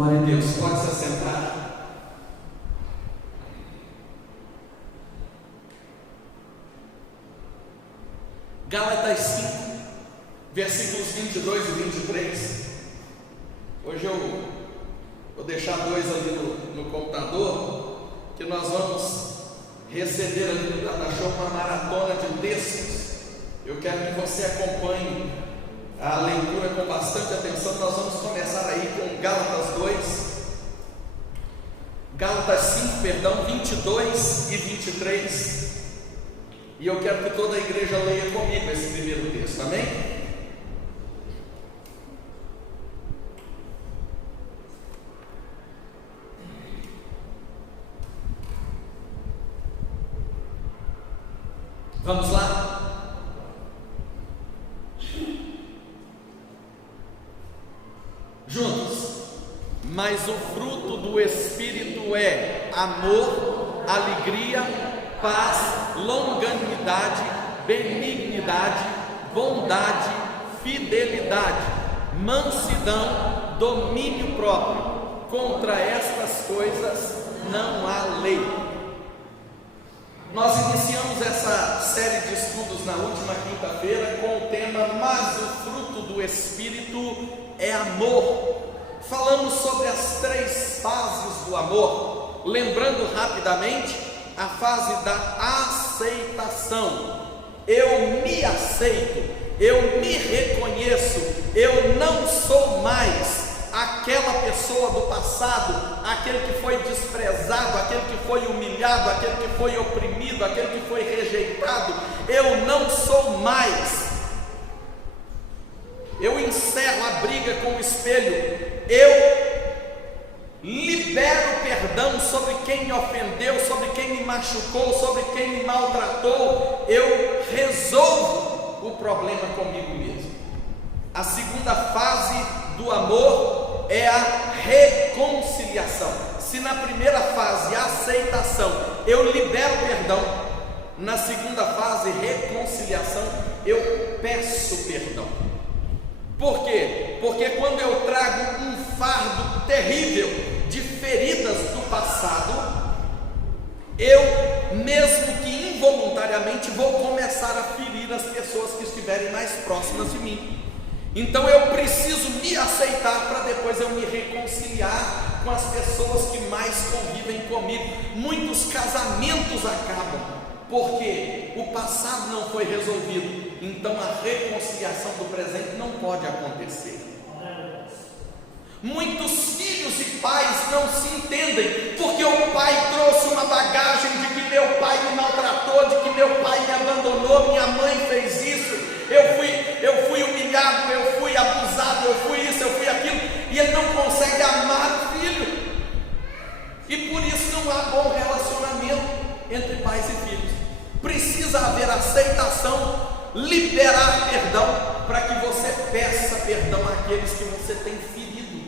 Glória a Deus, pode se assentar. Gálatas 5, versículos 22 e 23. Hoje eu vou deixar dois ali no computador, que nós vamos receber ali no Data Show uma maratona de textos. Eu quero que você acompanhe a leitura com bastante atenção. Nós vamos começar aí com Gálatas 2, Gálatas 5, 22 e 23. E eu quero que toda a igreja leia comigo esse primeiro texto, amém? Vamos lá? Juntos. Mas o fruto do Espírito é amor, alegria, paz, longanimidade, benignidade, bondade, fidelidade, mansidão, domínio próprio. Contra estas coisas não há lei. Nós iniciamos essa série de estudos na última quinta-feira com o tema Mas o fruto do Espírito é amor. Falamos sobre as 3 fases do amor. Lembrando rapidamente, a fase da aceitação. Eu me aceito, eu me reconheço, eu não sou mais aquela pessoa do passado, aquele que foi desprezado, aquele que foi humilhado, aquele que foi oprimido, aquele que foi rejeitado. Eu não sou mais. Eu encerro a briga com o espelho. Eu libero perdão sobre quem me ofendeu, sobre quem me machucou, sobre quem me maltratou. Eu resolvo o problema comigo mesmo. A segunda fase do amor é a reconciliação. Se na primeira fase, a aceitação, eu libero perdão, na segunda fase, reconciliação, eu peço perdão. Por quê? Porque quando eu trago um fardo terrível de feridas do passado, eu, mesmo que involuntariamente, vou começar a ferir as pessoas que estiverem mais próximas de mim. Então eu preciso me aceitar para depois eu me reconciliar com as pessoas que mais convivem comigo. Muitos casamentos acabam porque o passado não foi resolvido, então a reconciliação do presente não pode acontecer. Muitos filhos e pais não se entendem, porque o pai trouxe uma bagagem de que meu pai me maltratou, de que meu pai me abandonou, minha mãe fez isso, eu fui humilhado, eu fui abusado, eu fui isso, eu fui aquilo, e ele não consegue amar o filho, e por isso não há bom relacionamento entre pais e filhos. Precisa haver aceitação, liberar perdão, para que você peça perdão àqueles que você tem ferido.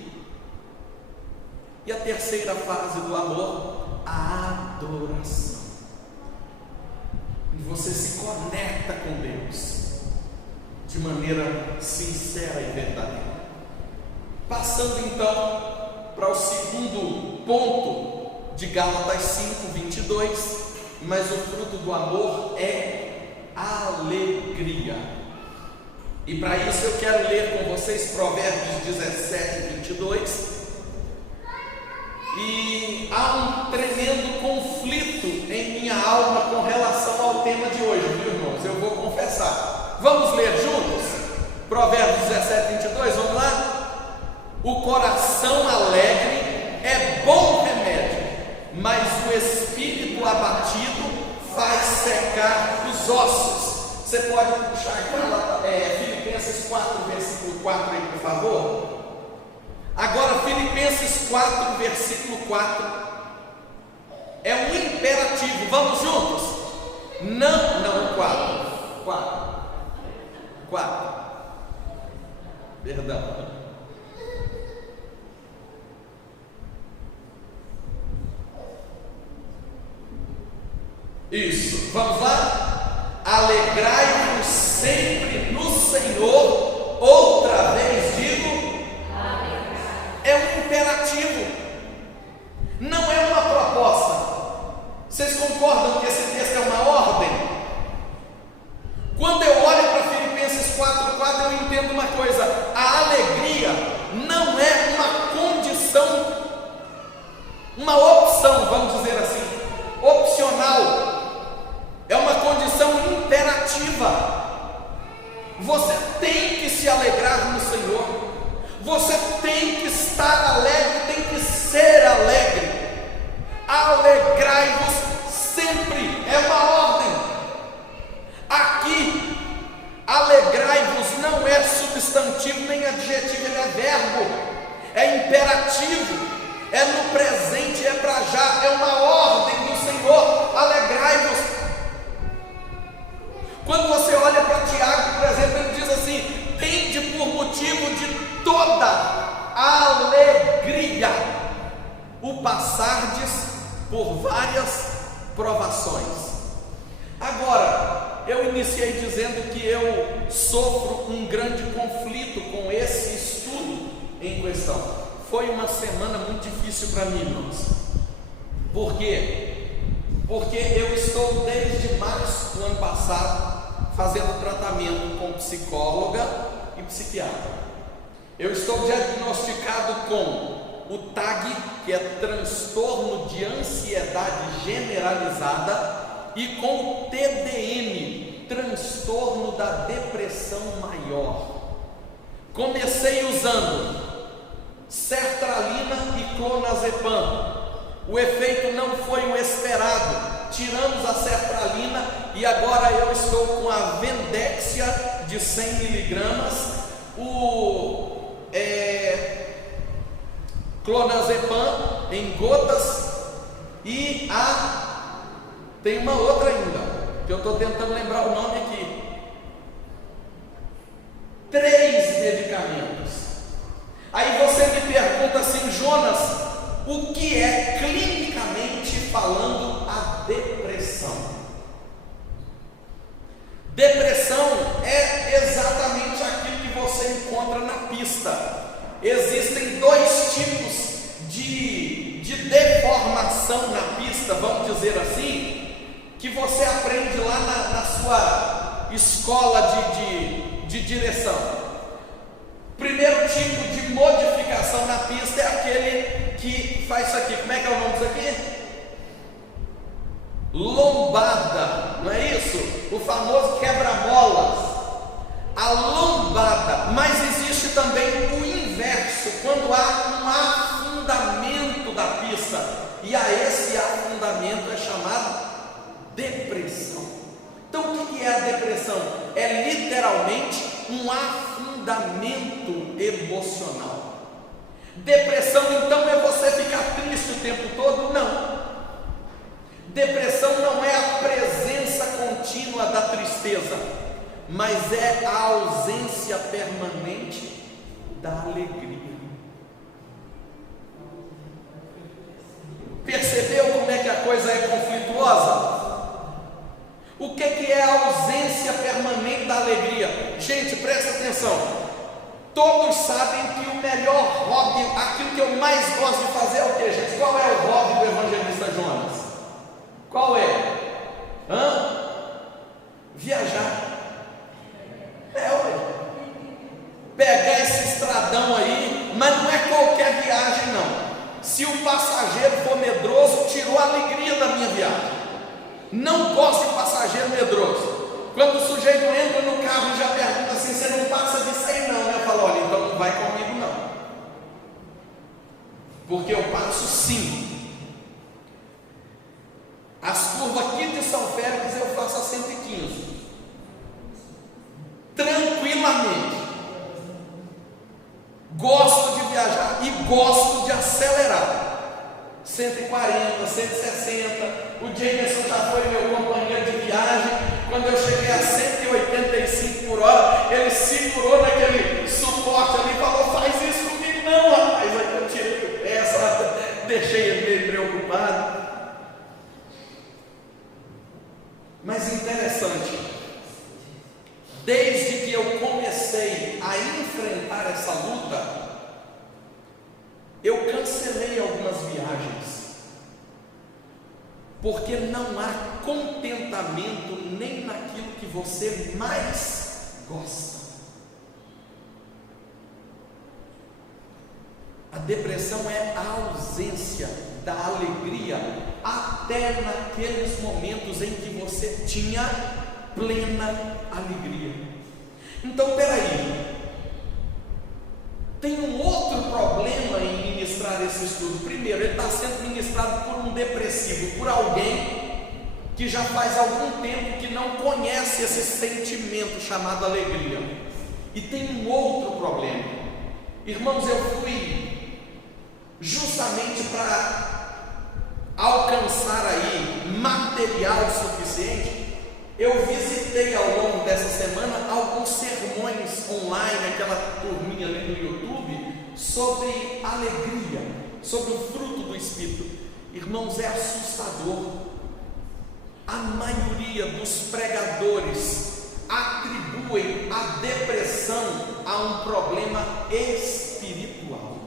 E a terceira fase do amor, a adoração. E você se conecta com Deus de maneira sincera e verdadeira. Passando então para o segundo ponto de Gálatas 5, 22. Mas o fruto do amor é alegria. E para isso eu quero ler com vocês Provérbios 17, 22. E há um tremendo conflito em minha alma com relação ao tema de hoje, viu, irmãos? Eu vou confessar. Vamos ler juntos? Provérbios 17, 22, vamos lá? O coração alegre é bom remédio, mas o espírito abatido faz secar os ossos. Você pode puxar Filipenses 4, versículo 4 aí, por favor? Agora, Filipenses 4, versículo 4, é um imperativo. Vamos juntos? Não, 4. Perdão. Isso, vamos lá? Alegrai-vos sempre no Senhor. Outra vez digo, é um imperativo, não é uma proposta. Vocês concordam que esse texto é uma ordem? Quando eu olho para Filipenses 4:4, eu entendo uma coisa: a alegria não é uma condição, uma opção, vamos dizer assim, opcional, é uma condição imperativa. Você tem que se alegrar no Senhor, você tem que estar alegre, tem que ser alegre. Alegrai-vos sempre, é uma ordem. Aqui, alegrai-vos não é substantivo nem adjetivo, ele é verbo, é imperativo, é no presente, é para já, é uma ordem do Senhor. Alegrai-vos. Quando você olha para Tiago, por exemplo, ele diz assim: tende por motivo de toda alegria o passardes por várias provações. Agora, eu iniciei dizendo que eu sofro um grande conflito com esse estudo em questão. Foi uma semana muito difícil para mim, irmãos. Por quê? Porque eu estou desde março do ano passado fazendo tratamento com psicóloga e psiquiatra. Eu estou diagnosticado com o TAG, que é transtorno de ansiedade generalizada, e com o TDM, transtorno da depressão maior. Comecei usando sertralina e clonazepam. O efeito não foi o esperado. Tiramos a sertralina e agora eu estou com a Vendexia de 100 mg, o clonazepam em gotas e tem uma outra ainda, que eu estou tentando lembrar o nome aqui. 3 medicamentos. Aí você me pergunta assim: Jonas, o que é clinicamente falando a depressão? Depressão é exatamente aquilo que você encontra na pista. Existem 2 tipos de deformação na pista, vamos dizer assim, que você aprende lá na sua escola de direção. Primeiro tipo de modificação na pista é aquele que faz isso aqui. Como é que é o nome disso aqui? Lombada, não é isso? O famoso quebra-molas. A lombada. Mas existe também o inverso, quando há um afundamento da pista, e a esse afundamento é chamado depressão. Então o que é a depressão? É literalmente um afundamento emocional. Depressão então é você ficar triste o tempo todo? Não. Depressão não é a presença contínua da tristeza, mas é a ausência permanente da alegria. Percebeu como é que a coisa é conflituosa? O que é a ausência permanente da alegria? Gente, presta atenção. Todos sabem que o melhor hobby, aquilo que eu mais gosto de fazer é o que, gente? Qual é o hobby do evangelista Jonas? Qual é? Viajar. Ué. Pegar esse estradão aí, mas não é qualquer viagem não. Se o passageiro for medroso, tirou a alegria da minha viagem. Não gosto de passageiro medroso. Quando o sujeito entra no carro e já pergunta assim: você não passa disso aí não, né? Eu falo: olha, então não vai comigo não, porque eu passo sim. As curvas aqui de São Félix eu faço a 115, tranquilamente. Gosto de viajar e gosto de acelerar. 140, 160. O Jameson já foi meu companheiro de viagem. Quando eu cheguei a 185 por hora, ele segurou naquele suporte ali e falou: faz isso comigo não, rapaz. Aí eu tirei o pé, sabe? Deixei ele meio preocupado. Mas interessante, desde que eu comecei a enfrentar essa luta, eu cancelei algumas viagens, porque não há contentamento nem naquilo que você mais gosta. A depressão é a ausência da alegria, até naqueles momentos em que você tinha plena alegria. Então, peraí, tem um outro problema em ministrar esse estudo. Primeiro, ele está sendo ministrado por um depressivo, por alguém que já faz algum tempo que não conhece esse sentimento chamado alegria. E tem um outro problema. Irmãos, eu fui justamente para alcançar aí material suficiente, eu visitei ao longo dessa semana alguns sermões online, aquela turminha ali no YouTube, sobre alegria, sobre o fruto do Espírito. Irmãos, é assustador. A maioria dos pregadores atribuem a depressão a um problema espiritual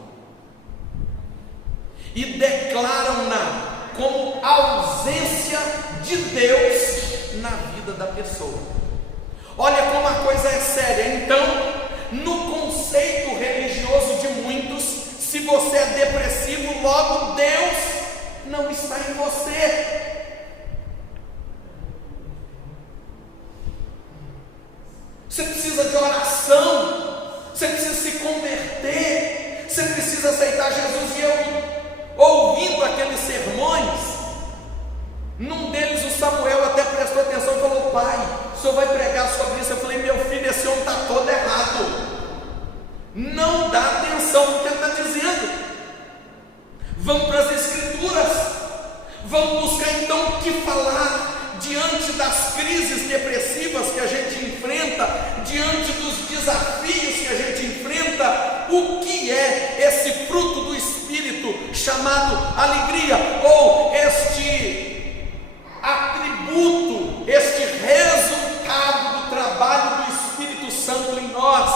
e declaram-na como ausência de Deus na vida da pessoa. Olha como a coisa é séria. Então, no conceito religioso de muitos, se você é depressivo, logo Deus não está em você. Você precisa de oração, você precisa se converter, você precisa aceitar Jesus. E eu, ouvindo aqueles sermões, num deles o Samuel até prestou atenção e falou: pai, o senhor vai pregar sobre isso? Eu falei: meu filho, esse homem está todo errado, não dá atenção no que ele está dizendo. Vamos para as Escrituras, vamos buscar então o que falar diante das crises depressivas que a gente enfrenta, diante dos desafios que a gente enfrenta. O que é esse fruto do Espírito chamado alegria, ou este atributo, este resultado do trabalho do Espírito Santo em nós?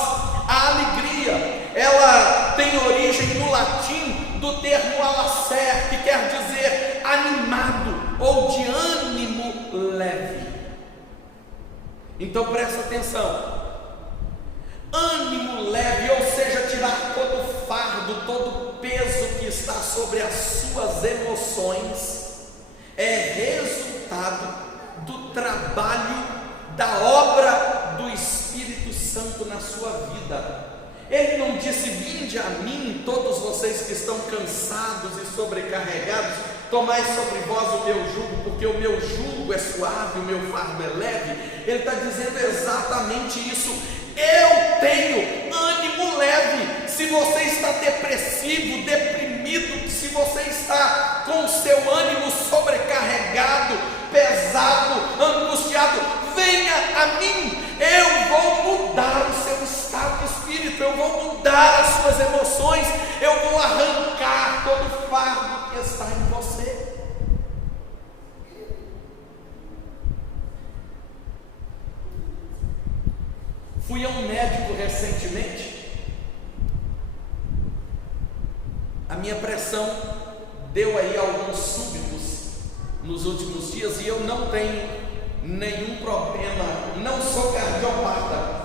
A alegria, ela tem origem no latim do termo alacer, que quer dizer animado ou de ânimo leve. Então presta atenção. Ânimo leve, ou seja, tirar todo o fardo, todo o peso que está sobre as suas emoções, é resultado do trabalho, da obra do Espírito Santo na sua vida. Ele não disse: vinde a mim todos vocês que estão cansados e sobrecarregados, tomai sobre vós o meu jugo, porque o meu jugo é suave, o meu fardo é leve. Ele está dizendo exatamente isso. Eu tenho ânimo leve. Se você está depressivo, deprimido, se você está com o seu ânimo sobrecarregado, pesado, angustiado, venha a mim. Eu vou mudar o seu estado de espírito, eu vou mudar as suas emoções, eu vou arrancar todo o fardo que está em você. Fui a um médico recentemente. A minha pressão deu aí alguns súbitos nos últimos dias, e eu não tenho nenhum problema, não sou cardiopata,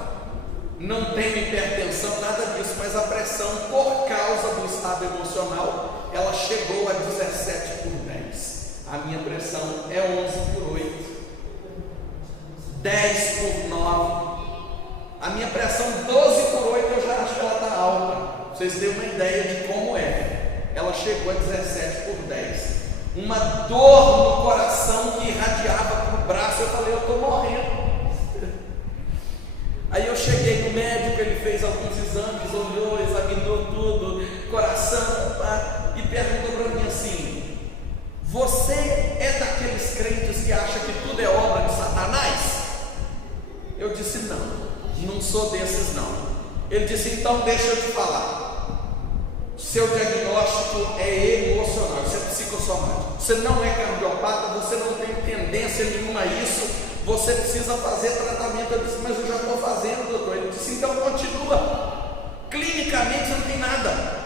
não tenho hipertensão, nada disso, mas a pressão, por causa do estado emocional, ela chegou a 17/10. A minha pressão é 11/8, 10/9. A minha pressão 12/8, eu já acho que ela está alta. Pra vocês terem uma ideia de como é. Ela chegou a 17/10. Uma dor no coração que irradiava para o braço. Eu falei: eu estou morrendo. Aí eu cheguei no médico, ele fez alguns exames, olhou, examinou tudo, coração, e perguntou para mim assim: você é daqueles crentes que acham que tudo é obra de Satanás? Eu disse: não sou desses não. Ele disse: então deixa eu te falar, seu diagnóstico é emocional, isso é psicossomático, você não é cardiopata, você não tem tendência nenhuma a isso, você precisa fazer tratamento. Eu disse: mas eu já estou fazendo, doutor. Ele disse: então continua, clinicamente não tem nada.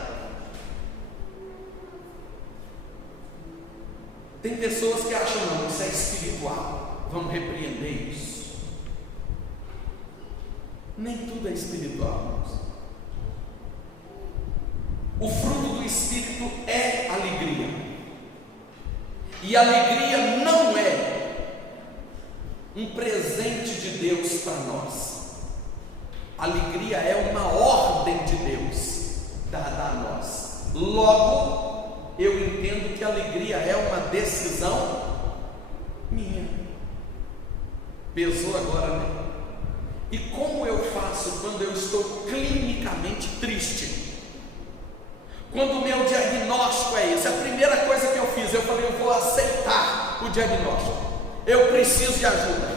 Tem pessoas que acham, não, isso é espiritual, vamos repreender isso. Nem tudo é espiritual, irmãos. O fruto do Espírito é alegria, e alegria não é um presente de Deus para nós. Alegria é uma ordem de Deus dada a nós. Logo, eu entendo que a alegria é uma decisão minha. Pesou agora, né? E como eu faço quando eu estou clinicamente triste? Quando o meu diagnóstico é esse, a primeira coisa que eu fiz, eu falei, eu vou aceitar o diagnóstico, eu preciso de ajuda.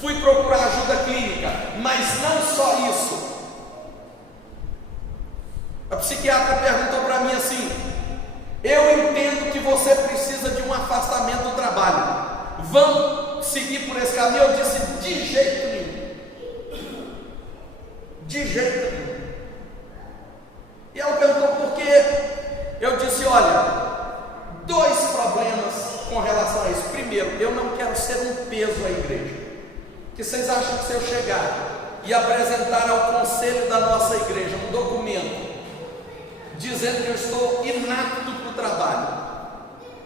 Fui procurar ajuda clínica, mas não só isso. A psiquiatra perguntou para mim assim: eu entendo que você precisa de um afastamento do trabalho, vamos seguir por esse caminho? Eu disse, de jeito nenhum. De jeito nenhum. E ela perguntou por quê. Eu disse, olha, 2 problemas com relação a isso. Primeiro, eu não quero ser um peso à igreja. Que vocês acham que se eu chegar e apresentar ao conselho da nossa igreja um documento dizendo que eu estou inapto para o trabalho,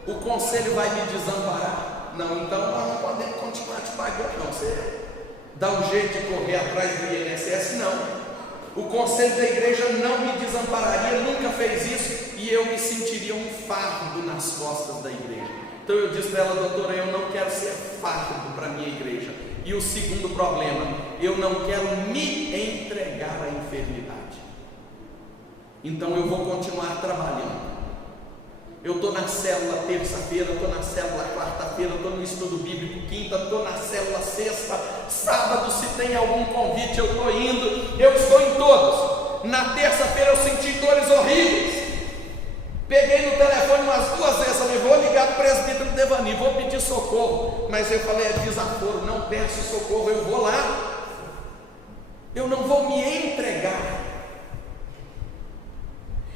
o conselho vai me desamparar? Não, então nós não podemos continuar te pagando, não. Você dá um jeito de correr atrás do INSS? Não. O conselho da igreja não me desampararia, nunca fez isso, e eu me sentiria um fardo nas costas da igreja. Então eu disse para ela, doutora, eu não quero ser fardo para a minha igreja. E o segundo problema, eu não quero me entregar à enfermidade. Então eu vou continuar trabalhando. Eu estou na célula terça-feira, estou na célula quarta-feira, estou no estudo bíblico quinta, estou na célula sexta, sábado, se tem algum convite eu estou indo, eu estou em todos. Na terça-feira eu senti dores horríveis, peguei no telefone umas 2 vezes, falei, vou ligar para o presbítero Devani, vou pedir socorro, mas eu falei, é desaforo, não peço socorro, eu vou lá, eu não vou me entregar,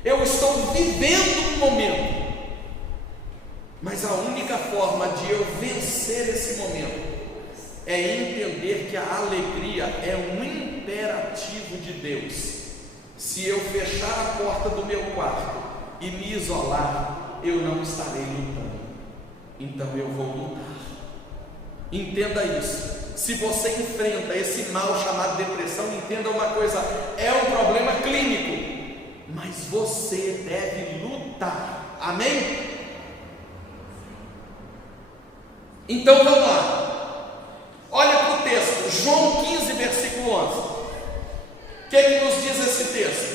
eu estou vivendo um momento. Mas a única forma de eu vencer esse momento é entender que a alegria é um imperativo de Deus. Se eu fechar a porta do meu quarto e me isolar, eu não estarei lutando. Então eu vou lutar. Entenda isso. Se você enfrenta esse mal chamado depressão, entenda uma coisa: é um problema clínico, mas você deve lutar. Amém? Então vamos lá, olha para o texto, João 15, versículo 11. O que nos diz esse texto?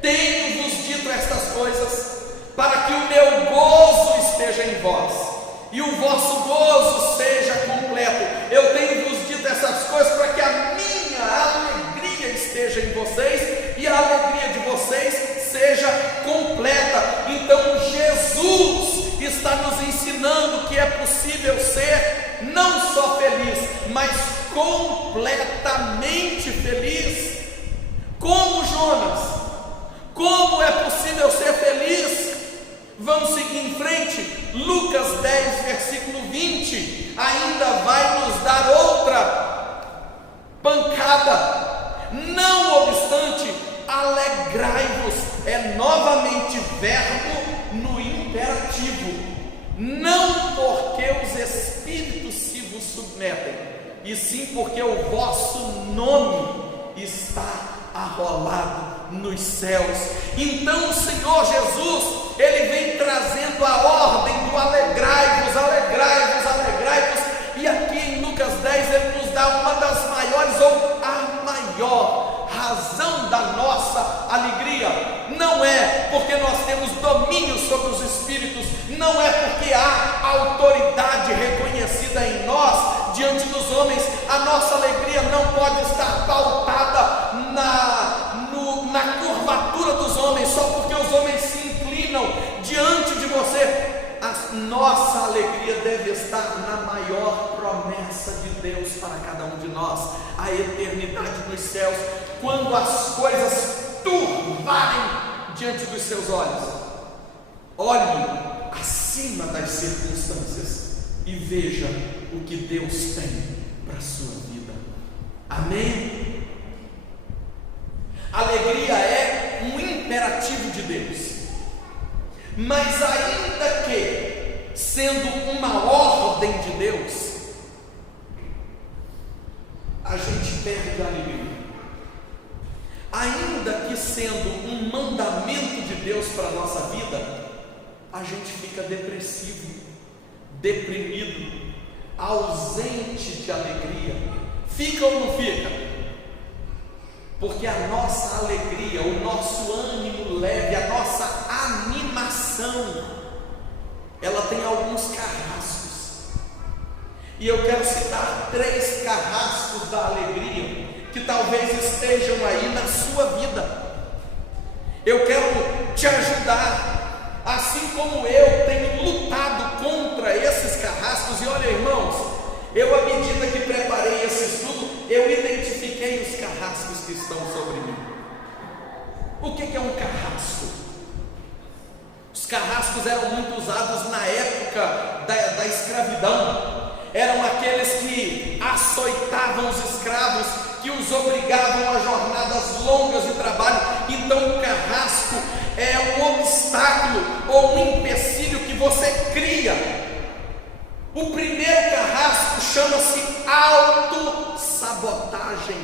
Tenho-vos dito estas coisas para que o meu gozo esteja em vós e o vosso gozo seja completo. Eu tenho-vos dito essas coisas para que a minha alegria esteja em vocês e a alegria de vocês seja completa. Então Jesus está nos ensinando que é possível ser não só feliz, mas completamente feliz. Como Jonas? Como é possível ser feliz? Vamos seguir em frente. Lucas 10, versículo 20, ainda vai nos dar outra pancada. Não obstante, alegrai-vos, é novamente verbo no imperativo, não porque os espíritos se vos submetem, e sim porque o vosso nome está arrolado nos céus. Então o Senhor Jesus, Ele vem trazendo a ordem do alegrai-vos, alegrai-vos, alegrai-vos, e aqui em Lucas 10 Ele nos dá uma das maiores, ou a maior razão da nossa alegria. Não é porque nós temos domínio sobre os espíritos, não é porque há autoridade reconhecida em nós diante dos homens. A nossa alegria não pode estar pautada na curvatura dos homens, só porque os homens se inclinam diante de você. A nossa alegria deve estar na maior promessa de Deus para cada um de nós, a eternidade nos céus, quando as coisas turvarem diante dos seus olhos. Olhe, a acima das circunstâncias e veja o que Deus tem para a sua vida. Amém? Alegria é um imperativo de Deus, mas ainda que sendo uma ordem de Deus, a gente perde a alegria. Ainda que sendo um mandamento de Deus para a nossa vida, a gente fica depressivo, deprimido, ausente de alegria. Fica ou não fica? Porque a nossa alegria, o nosso ânimo leve, a nossa animação, ela tem alguns carrascos. E eu quero citar 3 carrascos da alegria que talvez estejam aí na sua vida. Eu quero te ajudar, assim como eu tenho lutado contra esses carrascos. E olha, irmãos, eu, à medida que preparei esse estudo, eu identifiquei os carrascos que estão sobre mim. O que é um carrasco? Os carrascos eram muito usados na época da escravidão. Eram aqueles que açoitavam os escravos, que os obrigavam a jornadas longas de trabalho. Então o carrasco é um obstáculo ou um empecilho que você cria. O primeiro carrasco chama-se autossabotagem.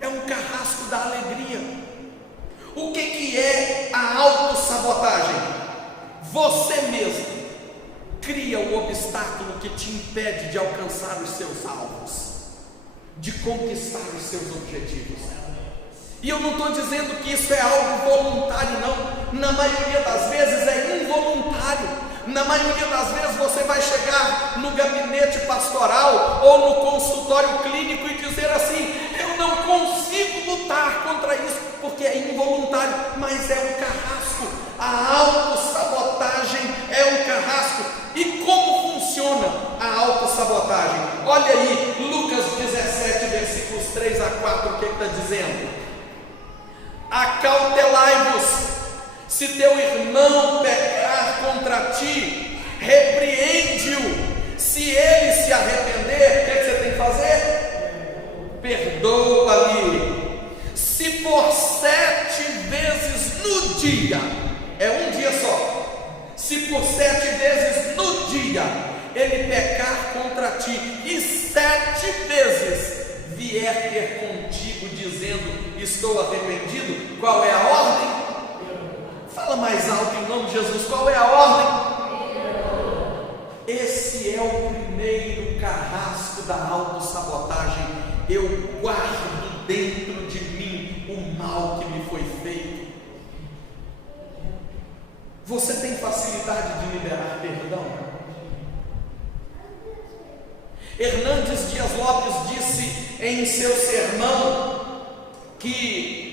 É um carrasco da alegria. O que é a autossabotagem? Você mesmo cria o obstáculo que te impede de alcançar os seus alvos, de conquistar os seus objetivos. E eu não estou dizendo que isso é algo voluntário, não. Na maioria das vezes é involuntário. Na maioria das vezes você vai chegar no gabinete pastoral ou no consultório clínico e dizer assim: eu não consigo lutar contra isso, porque é involuntário, mas é um carrasco. A autossabotagem é um carrasco. E como funciona a autossabotagem? Olha aí, Lucas 17, versículos 3 a 4, o que está dizendo? Acautelai-vos, se teu irmão pecar contra ti, repreende-o. Se ele se arrepender, o que você tem que fazer? Perdoa-lhe. Se por 7 vezes no dia, é um dia só, se por 7 vezes no dia ele pecar contra ti e 7 vezes vier ter contigo dizendo: estou arrependido, qual é a ordem? Fala mais alto em nome de Jesus, qual é a ordem? Esse é o primeiro carrasco da autossabotagem. Eu guardo dentro de mim o mal que me foi feito. Você tem facilidade de liberar perdão? Hernandes Dias Lopes disse em seu sermão que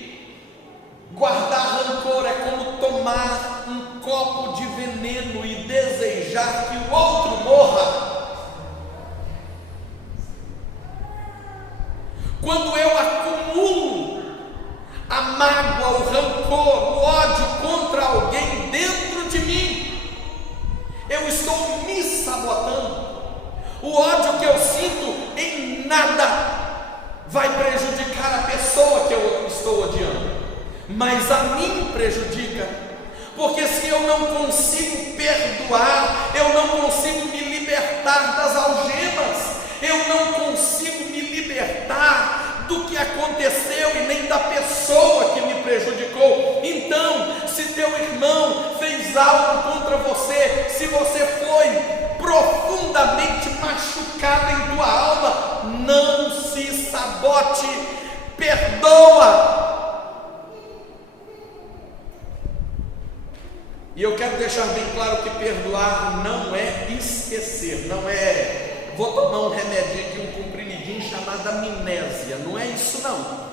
guardar rancor é como tomar um copo de veneno e desejar que o outro morra. Quando eu acumulo a mágoa, o rancor, o ódio contra alguém dentro de mim, eu estou me sabotando. O ódio que eu sinto em nada vai prejudicar a pessoa que eu estou odiando, mas a mim prejudica, porque se eu não consigo perdoar, eu não consigo me libertar das algemas, eu não consigo me libertar do que aconteceu e nem da pessoa que me prejudicou. Então, se teu irmão fez algo contra você, se você foi profundamente machucado em tua alma, não se sabote, perdoa. E eu quero deixar bem claro que perdoar não é esquecer, não é vou tomar um remedinho aqui, um comprimidinho chamado amnésia, não é isso não.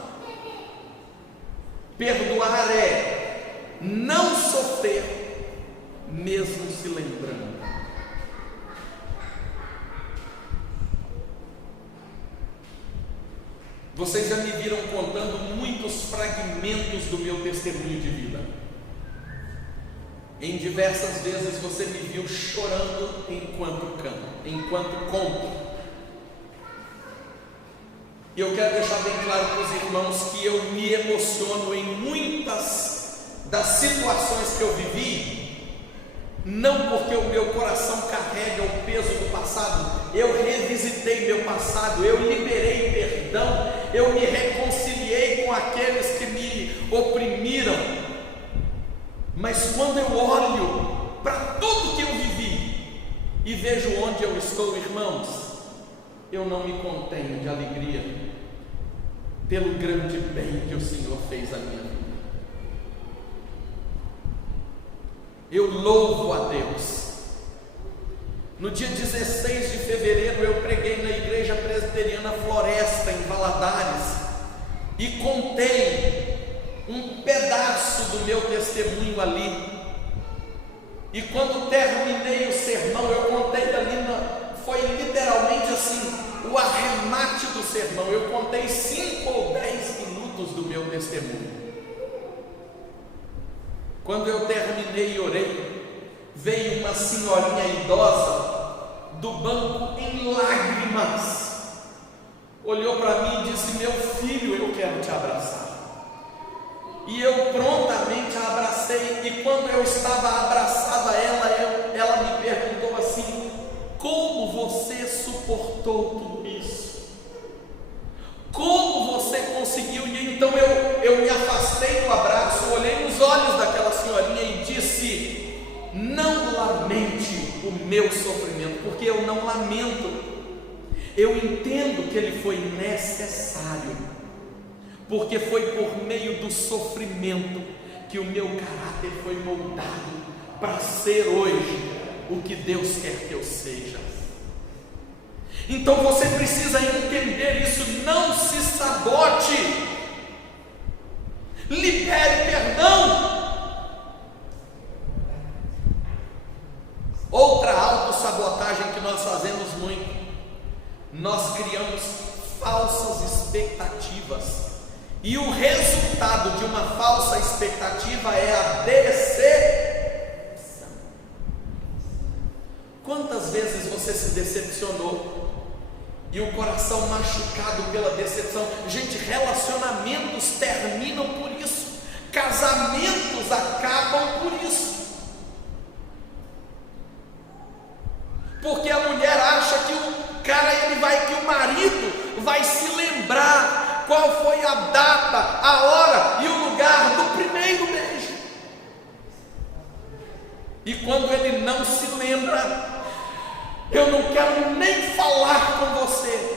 Perdoar é não sofrer mesmo se lembrando. Vocês já me viram contando muitos fragmentos do meu testemunho de vida. Em diversas vezes você me viu chorando enquanto canto, enquanto conto. E eu quero deixar bem claro para os irmãos que eu me emociono em muitas das situações que eu vivi, não porque o meu coração carrega o peso do passado. Eu revisitei meu passado, eu liberei perdão, eu me reconciliei com aqueles que me oprimiram. Mas quando eu olho para tudo que eu vivi e vejo onde eu estou, irmãos, eu não me contenho de alegria pelo grande bem que o Senhor fez à minha vida. Eu louvo a Deus. No dia 16 de fevereiro eu preguei na Igreja Presbiteriana Floresta, em Valadares, e contei um pedaço do meu testemunho ali. E quando terminei o sermão, eu contei ali, foi literalmente assim, o arremate do sermão. Eu contei 5 ou 10 minutos do meu testemunho. Quando eu terminei e orei, veio uma senhorinha idosa do banco em lágrimas, olhou para mim e disse: meu filho, eu quero te abraçar. E eu prontamente a abracei, e quando eu estava abraçado a ela, ela me perguntou assim: como você suportou tudo isso? Como você conseguiu? E então eu me afastei do abraço, olhei nos olhos daquela senhorinha e disse: não lamente o meu sofrimento, porque eu não lamento. Eu entendo que ele foi necessário, porque foi por meio do sofrimento que o meu caráter foi moldado para ser hoje o que Deus quer que eu seja. Então você precisa entender isso. Não se sabote, libere perdão. Outra autossabotagem que nós fazemos muito: nós criamos falsas expectativas, e o resultado de uma falsa expectativa é a decepção. Quantas vezes você se decepcionou e o coração machucado pela decepção? Gente, relacionamentos terminam por isso, casamentos acabam por isso, porque a mulher acha que o marido vai se lembrar qual foi a data, a hora e o lugar do primeiro beijo, e quando ele não se lembra, eu não quero nem falar com você.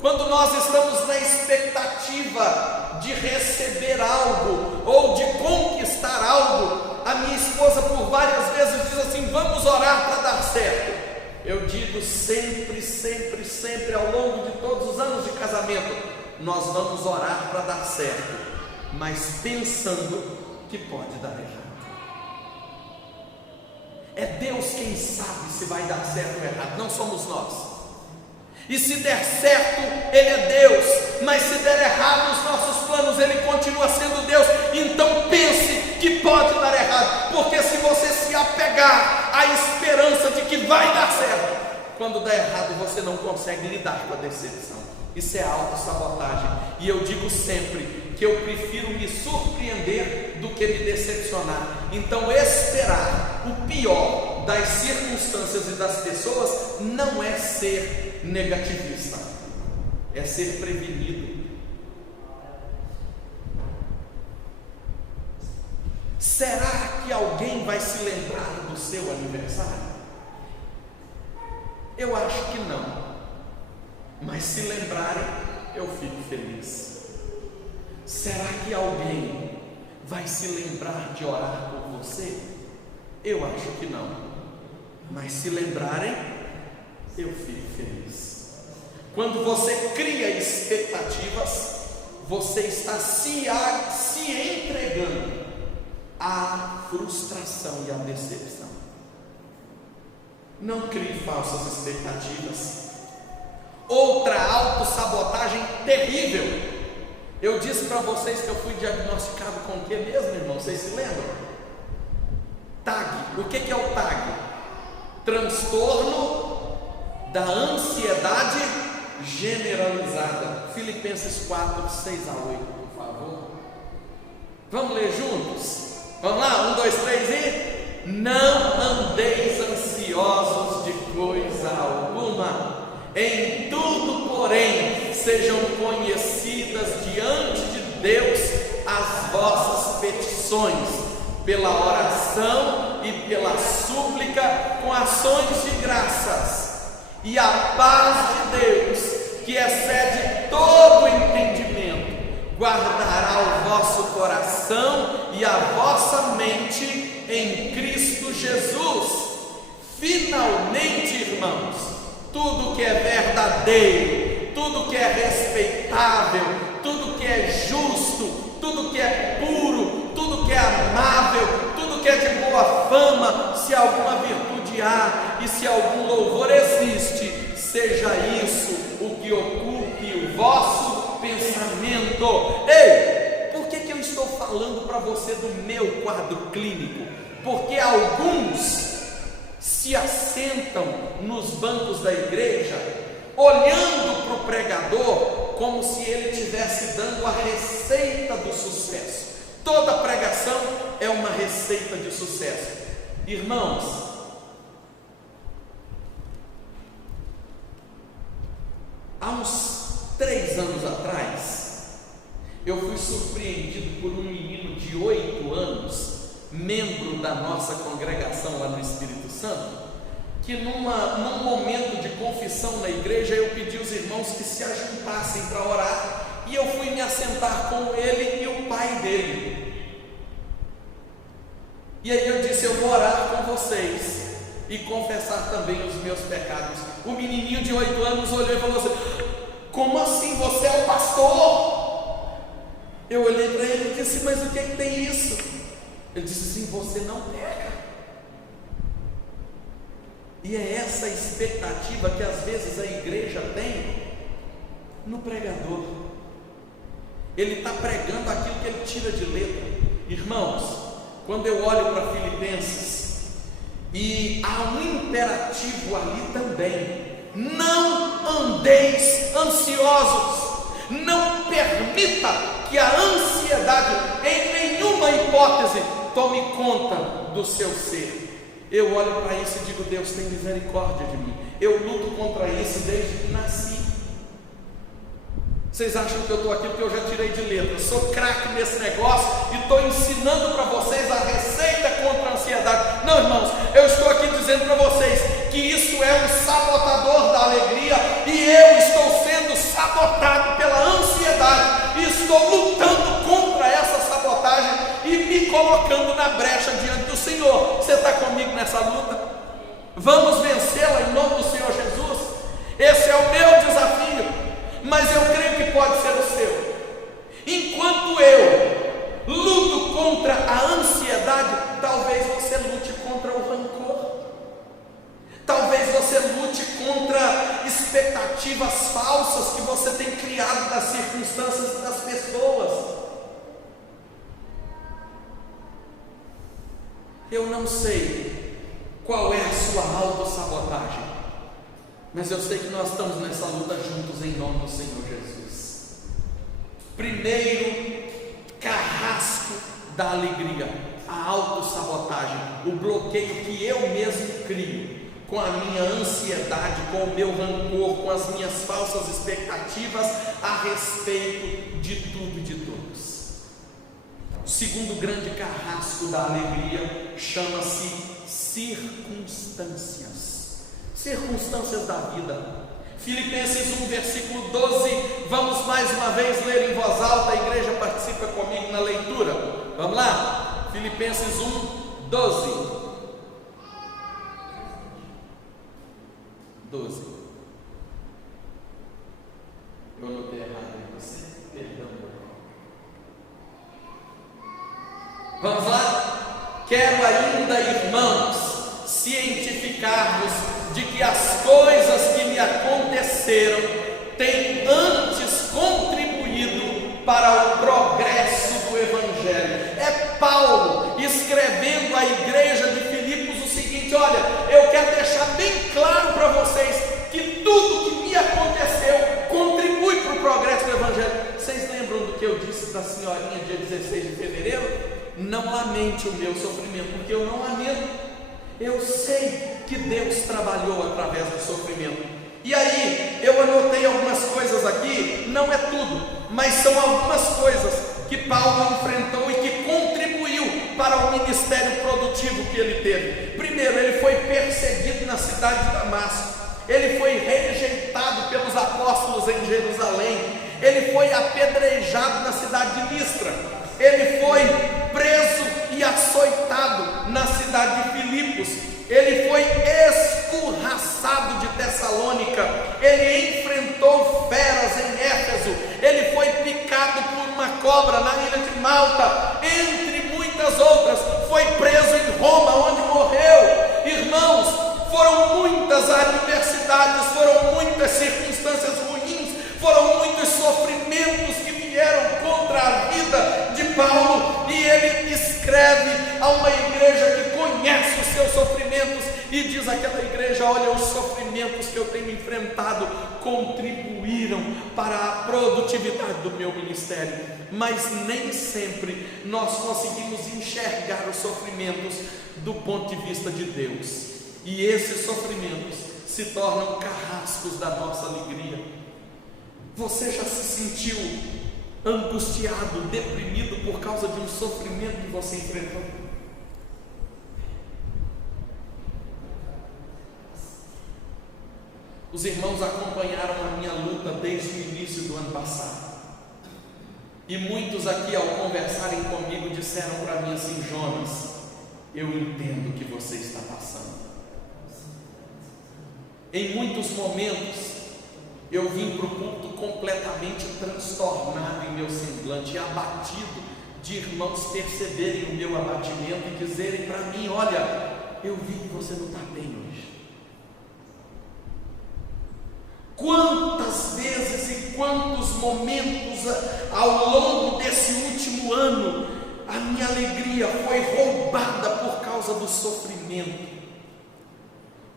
Quando nós estamos na expectativa de receber algo ou de conquistar algo, a minha esposa por várias vezes diz assim: vamos orar para dar certo. Eu digo sempre, sempre, sempre, ao longo de todos os anos de casamento: nós vamos orar para dar certo, mas pensando que pode dar errado. É Deus quem sabe se vai dar certo ou errado, não somos nós. E se der certo, Ele é Deus, mas se der errado os nossos planos, Ele continua sendo Deus. Então pense que pode dar errado, porque se você se apegar à esperança de que vai dar certo, quando der errado você não consegue lidar com a decepção. Isso é autossabotagem. E eu digo sempre que eu prefiro me surpreender do que me decepcionar. Então esperar o pior das circunstâncias e das pessoas não é ser negativista, é ser prevenido. Será que alguém vai se lembrar do seu aniversário? Eu acho que não, mas se lembrarem, eu fico feliz. Será que alguém vai se lembrar de orar por você? Eu acho que não, mas se lembrarem, eu fico feliz. Quando você cria expectativas, você está se entregando à frustração e à decepção. Não crie falsas expectativas. Outra autossabotagem terrível: Eu disse para vocês que eu fui diagnosticado com o que mesmo, irmão? Vocês se lembram? TAG. O que é o TAG? Transtorno da ansiedade generalizada. Filipenses 4, 6 a 8, por favor. Vamos ler juntos? Vamos lá? 1, 2, 3 e... Não andeis ansiosos de coisa alguma, em tudo, porém, sejam conhecidas diante de Deus as vossas petições, pela oração e pela súplica, com ações de graças, e a paz de Deus, que excede todo entendimento, guardará o vosso coração e a vossa mente em Cristo Jesus. Finalmente, irmãos, tudo que é verdadeiro, tudo que é respeitável, tudo que é justo, tudo que é puro, tudo que é amável, tudo que é de boa fama, se alguma virtude há e se algum louvor existe, seja isso o que ocupe o vosso pensamento. Ei, por que eu estou falando para você do meu quadro clínico? Porque alguns se assentam nos bancos da igreja, olhando para o pregador como se ele estivesse dando a receita do sucesso. Toda pregação é uma receita de sucesso. Irmãos, há uns 3 anos atrás, eu fui surpreendido por um menino de 8 anos, membro da nossa congregação lá no Espírito Santo, que num momento de confissão na igreja, eu pedi aos irmãos que se ajuntassem para orar, e eu fui me assentar com ele e o pai dele. E aí eu disse: eu vou orar com vocês e confessar também os meus pecados. O menininho de 8 anos olhou e falou assim: como assim, você é o pastor? Eu olhei para ele e disse: mas o que é que tem isso? Ele disse assim: você não peca. E é essa expectativa que às vezes a igreja tem no pregador. Ele está pregando aquilo que ele tira de letra. Irmãos, quando eu olho para Filipenses, e há um imperativo ali também: não andeis ansiosos. Não permita que a ansiedade, em nenhuma hipótese, tome conta do seu ser. Eu olho para isso e digo: Deus, tem misericórdia de mim. Eu luto contra isso desde que nasci. Vocês acham que eu estou aqui porque eu já tirei de letra? Sou craque nesse negócio e estou ensinando para vocês a receita contra a ansiedade. Não, irmãos, eu estou aqui dizendo para vocês que isso é um sabotador da alegria, e eu estou sendo sabotado pela ansiedade, e estou lutando contra essa sabotagem e me colocando na brecha diante do Senhor. Você está comigo nessa luta? Vamos vencê-la em nome do Senhor Jesus? Esse é o meu desafio, mas eu creio que pode ser o seu. Enquanto eu luto contra a ansiedade, talvez você lute contra o rancor, talvez você lute contra expectativas falsas que você tem criado das circunstâncias e das pessoas. Eu não sei qual é a sua autossabotagem, mas eu sei que nós estamos nessa luta juntos em nome do Senhor Jesus. Primeiro carrasco da alegria: a autossabotagem, o bloqueio que eu mesmo crio com a minha ansiedade, com o meu rancor, com as minhas falsas expectativas a respeito de tudo e de todos. O segundo grande carrasco da alegria chama-se circunstâncias da vida. Filipenses 1, versículo 12, vamos mais uma vez ler em voz alta, a igreja participa comigo na leitura, vamos lá? Filipenses 1, 12. Eu anotei errado em você, perdão. Vamos lá? Quero ainda, irmãos, cientificar-vos de que as coisas que me aconteceram têm antes contribuído para Vocês lembram do que eu disse para a senhorinha dia 16 de fevereiro? Não lamente o meu sofrimento, porque eu não lamento. Eu sei que Deus trabalhou através do sofrimento. E aí, eu anotei algumas coisas aqui, não é tudo, mas são algumas coisas que Paulo enfrentou e que contribuiu para o ministério produtivo que ele teve. Primeiro, ele foi perseguido na cidade de Damasco. Ele foi rejeitado pelos apóstolos em Jerusalém. Ele foi apedrejado na cidade de Listra. Ele foi preso e açoitado na cidade de Filipos. Ele foi escorraçado de Tessalônica. Ele enfrentou feras em Éfeso. Ele foi picado por uma cobra na ilha de Malta, entre muitas outras. Foi preso em Roma, onde morreu. Irmãos, foram muitas adversidades, foram muitas circunstâncias ruins, foram muitos sofrimentos que vieram contra a vida de Paulo, e ele escreve a uma igreja que conhece os seus sofrimentos e diz àquela igreja: olha, os sofrimentos que eu tenho enfrentado contribuíram para a produtividade do meu ministério. Mas nem sempre nós conseguimos enxergar os sofrimentos do ponto de vista de Deus, e esses sofrimentos se tornam carrascos da nossa alegria. Você já se sentiu angustiado, deprimido por causa de um sofrimento que você enfrentou? Os irmãos acompanharam a minha luta desde o início do ano passado, e muitos aqui, ao conversarem comigo, disseram para mim assim: Jonas, eu entendo o que você está passando. Em muitos momentos eu vim para o culto completamente transtornado em meu semblante, abatido, de irmãos perceberem o meu abatimento e dizerem para mim: olha, eu vi que você não está bem hoje. Quantas vezes e quantos momentos ao longo desse último ano a minha alegria foi roubada por causa do sofrimento,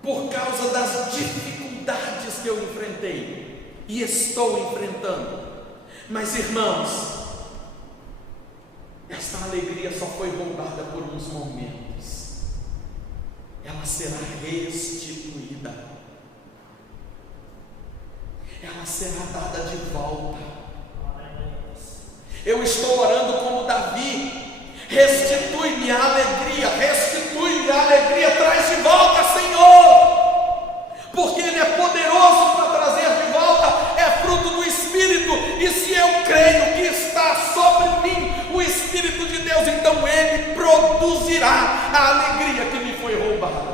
por causa das dificuldades que eu enfrentei e estou enfrentando. Mas irmãos, essa alegria só foi roubada por uns momentos, ela será restituída, ela será dada de volta. Eu estou orando como Davi: restitui-me a alegria, restitui-me a alegria, traz de volta, Senhor, porque Ele é poderoso para trazer de volta, é fruto do Espírito, e se eu creio que está sobre mim o Espírito de Deus, então Ele produzirá a alegria que me foi roubada.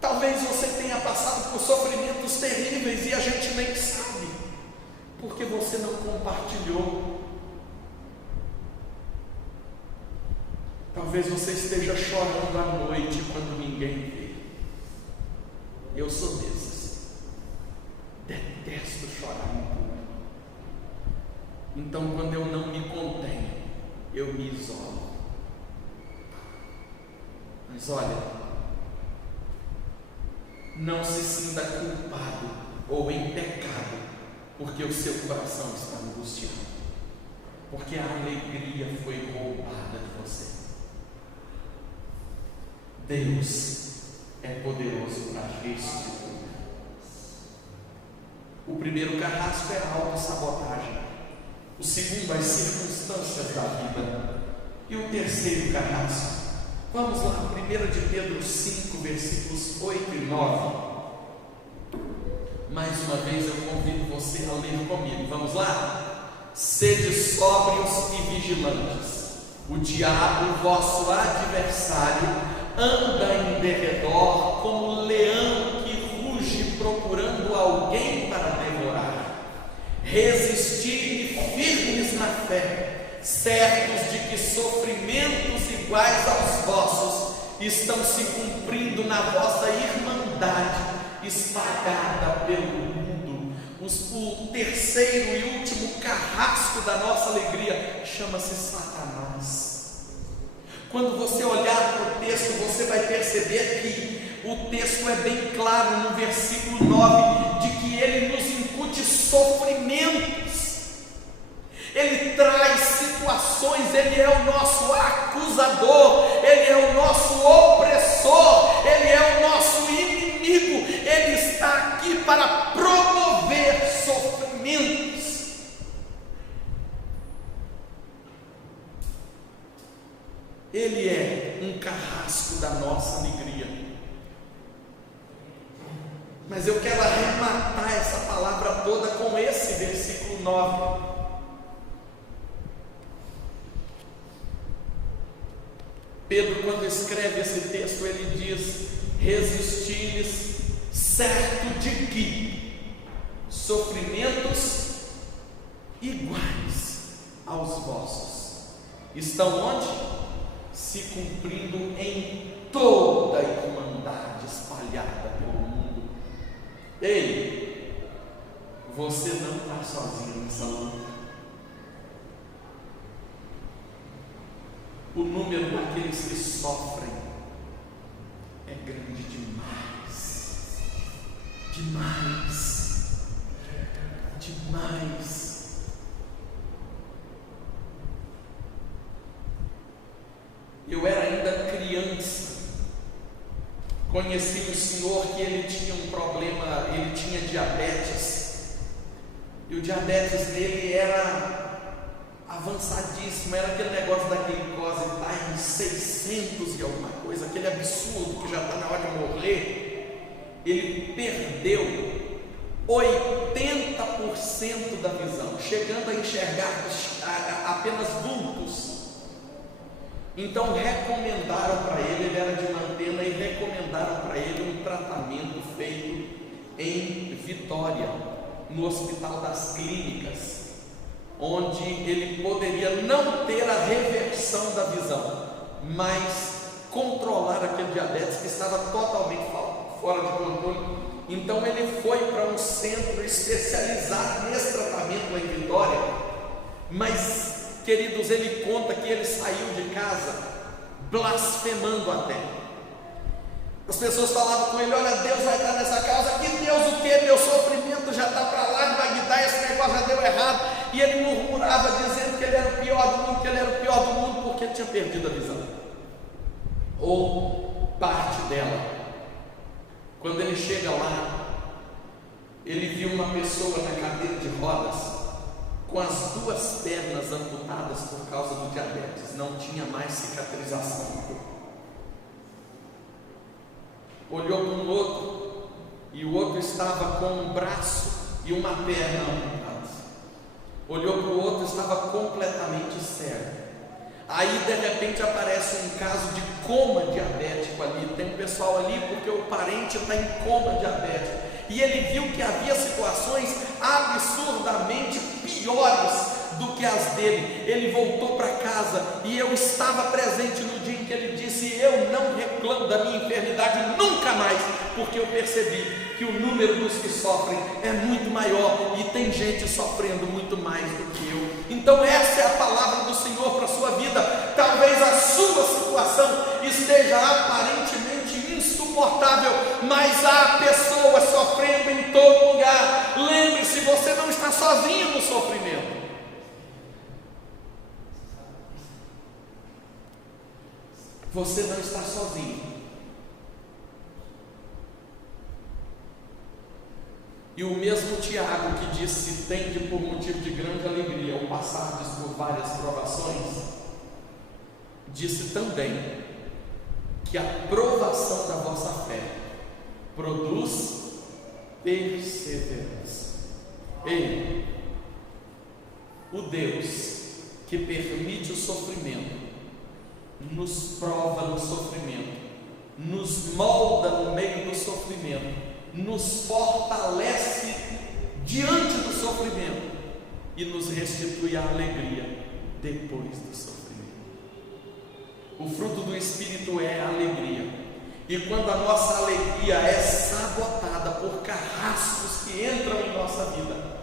Talvez você tenha passado por sofrimentos terríveis e a gente nem sabe, porque você não compartilhou. Talvez você esteja chorando à noite quando ninguém vê. Eu sou desses, detesto chorar em público. Então, quando eu não me contenho, eu me isolo. Mas olha, não se sinta culpado ou em pecado porque o seu coração está angustiado, porque a alegria foi roubada de você. Deus é poderoso para restituir. O primeiro carrasco é a autossabotagem, o segundo, as circunstâncias da vida, e o terceiro carrasco, vamos lá, 1 de Pedro 5, versículos 8 e 9. Mais uma vez eu convido você a ler comigo, vamos lá? Sede sóbrios e vigilantes, o diabo, vosso adversário, anda em derredor como leão que ruge procurando alguém para devorar. Resisti-lhe firmes na fé, certos de que sofrimentos iguais aos vossos estão se cumprindo na vossa irmandade espalhada pelo mundo. O terceiro e último carrasco da nossa alegria chama-se Satanás. Quando você olhar para o texto, você vai perceber que o texto é bem claro no versículo 9, de que Ele nos incute sofrimentos. Ele traz situações, Ele é o nosso acusador, Ele é o nosso opressor, Ele é o nosso inimigo, Ele está aqui para promover sofrimentos. Ele é um carrasco da nossa alegria. Mas eu quero arrematar essa palavra toda com esse versículo 9. Pedro, quando escreve esse texto, ele diz: resisti-lhes, certo de que sofrimentos iguais aos vossos estão onde? Se cumprindo em toda a irmandade espalhada pelo mundo. Ei, você não está sozinho nessa luta. O número daqueles que sofrem é grande demais, demais, demais. Eu era ainda criança, conheci um senhor que ele tinha um problema, ele tinha diabetes, e o diabetes dele era avançadíssimo, era aquele negócio da glicose está em 600 e alguma coisa, aquele absurdo que já está na hora de morrer. Ele perdeu 80% da visão, chegando a enxergar apenas vultos. Então recomendaram para ele era de Mantena, e recomendaram para ele um tratamento feito em Vitória, no Hospital das Clínicas, onde ele poderia não ter a reversão da visão, mas controlar aquele diabetes que estava totalmente fora de controle. Então ele foi para um centro especializado nesse tratamento lá em Vitória, mas, queridos, ele conta que ele saiu de casa blasfemando até. As pessoas falavam com ele: olha, Deus vai estar nessa causa. Que Deus o quê? Meu sofrimento já está para lá de Bagdá, esse negócio já deu errado. E ele murmurava dizendo que ele era o pior do mundo, que ele era o pior do mundo, porque ele tinha perdido a visão, ou parte dela. Quando ele chega lá, ele viu uma pessoa na cadeira de rodas, com as duas pernas amputadas por causa do diabetes, não tinha mais cicatrização no corpo. Olhou para um outro, e o outro estava com um braço e uma perna amputadas. Olhou para o outro, estava completamente cego. Aí de repente aparece um caso de coma diabético ali. Tem um pessoal ali porque o parente está em coma diabético. E ele viu que havia situações absurdamente piores do que as dele. Ele voltou para casa, e eu estava presente no dia em que ele disse: eu não reclamo da minha enfermidade nunca mais, porque eu percebi que o número dos que sofrem é muito maior, e tem gente sofrendo muito mais do que eu. Então essa é a palavra do Senhor para a sua vida. Talvez a sua situação esteja aparentemente insuportável, mas há pessoas sofrendo em todo lugar. Lembre-se, você não está sozinho no sofrimento. Você não está sozinho. E o mesmo Tiago, que disse: tende por motivo de grande alegria ao passardes por várias provações, disse também que a provação da vossa fé produz perseverança. Ei, o Deus que permite o sofrimento, nos prova no sofrimento, nos molda no meio do sofrimento, nos fortalece diante do sofrimento e nos restitui a alegria depois do sofrimento. O fruto do Espírito é a alegria, e quando a nossa alegria é sabotada por carrascos que entram em nossa vida,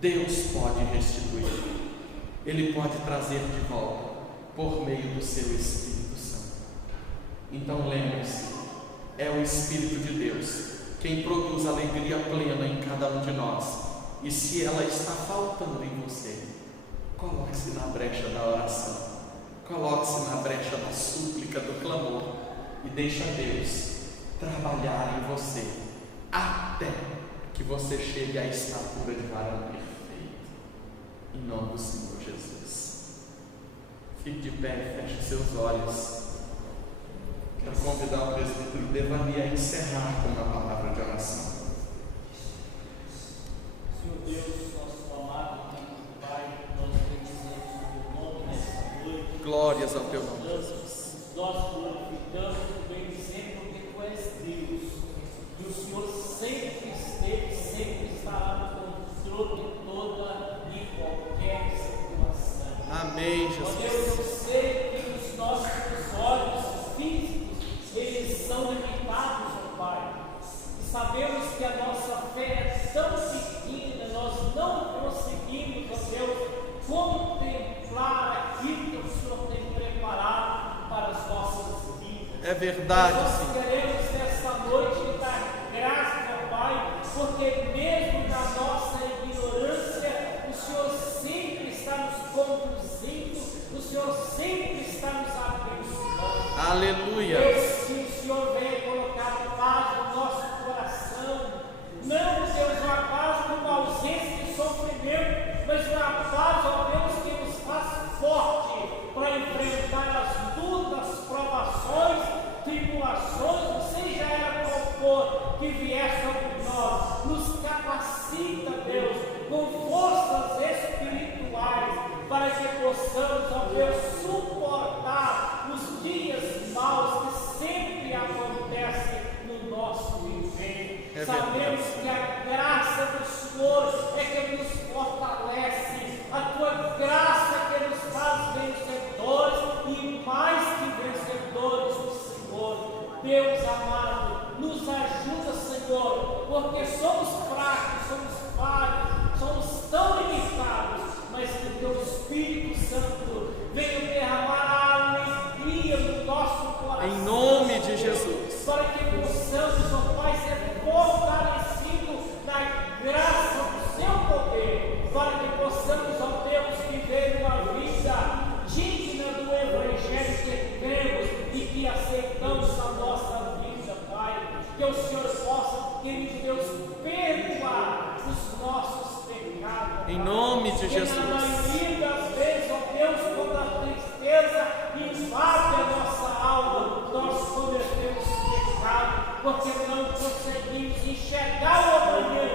Deus pode restituir, Ele pode trazer de volta por meio do seu Espírito Santo. Então lembre-se, É o Espírito de Deus quem produz alegria plena em cada um de nós. E se ela está faltando em você, coloque-se na brecha da oração, coloque-se na brecha da súplica, do clamor, e deixa Deus trabalhar em você até que você chegue à estatura de varão perfeito, em nome do Senhor Jesus. Fique de pé e feche seus olhos. Quero convidar o presbítero Devani a encerrar com uma palavra de oração. Senhor Deus, nosso amado Pai, nós bendizemos o teu nome nessa noite. Glórias ao teu nome, Jesus. Nós glorificamos e bendizemos porque tu és Deus. E o Senhor sempre esteve, sempre estará no controle de toda e qualquer situação. Amém, Ó Jesus. Deus, eu sei que os nossos olhos físicos, eles são limitados, ó Pai. E sabemos que a nossa fé é tão pequena, nós não conseguimos, ó Deus, contemplar aquilo que o Senhor tem preparado para as nossas vidas. É verdade, Nós Senhor. queremos nessa noite dar graças ao Pai, porque mesmo na nossa ignorância, o Senhor sempre está nos conduzindo, o Senhor sempre está nos abençoando. Aleluia. Deus, que o Senhor venha colocar paz no nosso coração, não, Deus, uma paz com ausência de sofrimento, mas uma paz, ó Deus, que nos faz forte para enfrentar as lutas, provações, tribulações, seja ela qual for que vier sobre nós, nos capacita, Deus, com forças espirituais, para que possamos, ó Deus, suportar os dias maus que sempre acontecem no nosso viver. Sabemos que a graça do Senhor é que nos fortalece, a tua graça é que nos faz vencedores e mais que vencedores do Senhor. Deus amado, nos ajuda, Senhor, porque somos fracos, somos falhos, somos tão limitados, mas que o teu Espírito Santo venha derramar alegria no nosso coração. Em nome de Jesus. Para que possamos, ó Pai, ser fortalecidos na graça do seu poder, para que possamos, ó Deus, viver uma vida digna do Evangelho que cremos e que aceitamos na nossa vida, Pai. Que o Senhor possa, querido Deus, perdoar os nossos pecados. Em nome de Jesus. E na maioria das vezes, ó Deus, quando a tristeza invade a nossa alma, nós cometemos pecado, porque não conseguimos enxergar o amanhã,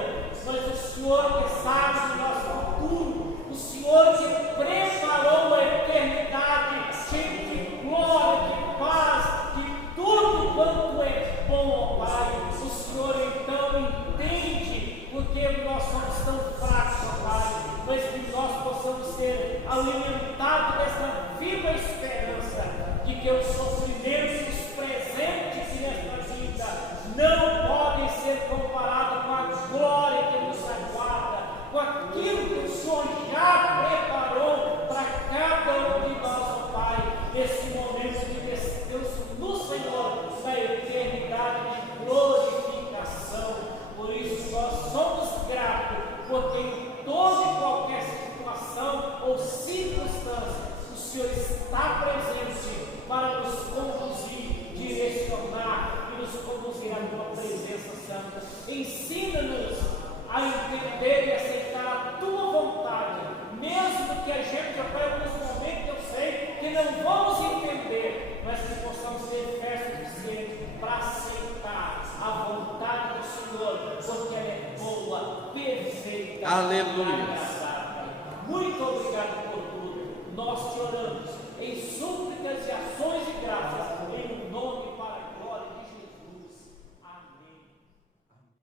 mas o Senhor que sabe do nosso futuro, o Senhor que preparou a eternidade, cheio de glória, de paz, de tudo quanto é bom, ó Pai. O Senhor então entende porque nós somos tão fracos, ó Pai, mas que nós possamos ser alimentados dessa viva esperança de que os sofrimentos, os presentes nesta vida, não podem ser comparados com a glória que nos aguarda, com aquilo que o Senhor já preparou para cada um de nós, ó Pai, nesse momento de descanso no Senhor, na eternidade de glorificação. Por isso nós somos gratos, porque em toda e qualquer situação ou circunstância, o Senhor está presente para nos conduzir, direcionar e nos conduzir à tua presença santa. Ensina-nos a entender e aceitar a tua vontade, mesmo que a gente, em alguns momentos, eu sei que não vamos entender, mas que possamos ter fé suficiente para aceitar a vontade do Senhor, porque ela é boa, perfeita, Aleluia. agradável. Muito obrigado por tudo. Nós te oramos em súplicas e ações de graças, em nome